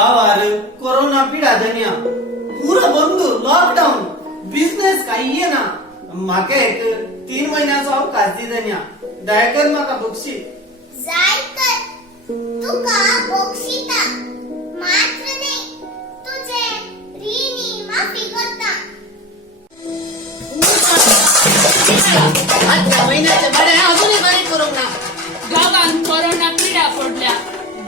गावार corona पिडा धन्या पुरा बंद लॉकडाऊन बिझनेस काही ये ना म्हाका एक 3 महिन्याचो अवकाश दी धन्या दया कर म्हाका बक्षीस जाय तर तुका बक्षिता मात्र नाही तुझे ऋणी माफी करता आजच्या महिन्याचे भाडे अजूनही बरे करूंक ना गावान कोरोना पिड्या पडल्या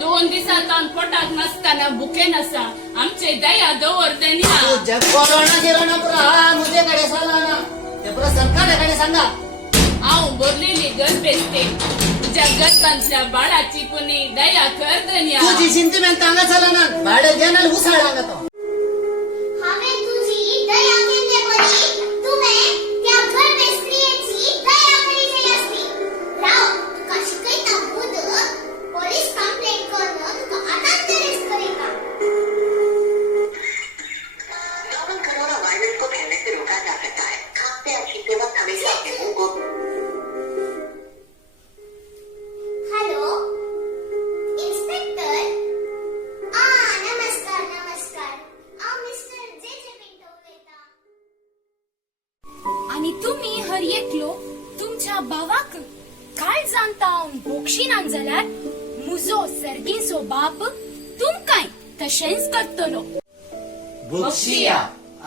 2 दिसांतान पोटाक नसताना भुकेन आसा आमचे दया दवरतनी तुझ्या कोरोना गिरोना पुरा मुझेकडे साला ना ते पुरा सरकाराकडे सांगा हांव भरलेली गरबेस्ते तुझ्या गर्भांतल्या बाळाची कुणी दया करतनी तुझी सेंटिमेंट हांगा चला ना भाडे देणार उसाळ हांगा तो हांवें तुझी दया केल्ले परी तुवें त्या गरबे स्त्रियेची दया केली असली राव तुका शिकयता बुध पोलीस कंप्लेंट करून तुका आतांच अरेस्ट करेगा नोवल कोरोना वायरस को फैलने से रोका जा सकता है खांसते और छींकते वक्त हमेशा अपने मुंह को हॅलो इन्स्पेक्टर नमस्कार नमस्कार मिस्टर जे पिंटो उलयता आणि तुम्ही हर एकलो तुमच्या भावाक काय जाणता बोक्षीनान जाल्यार मुजो सर्गीचो बाप तुमकांय तशेंच करतलो बक्षिया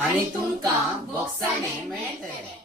आणि तुमका बॉक्साने मेळटले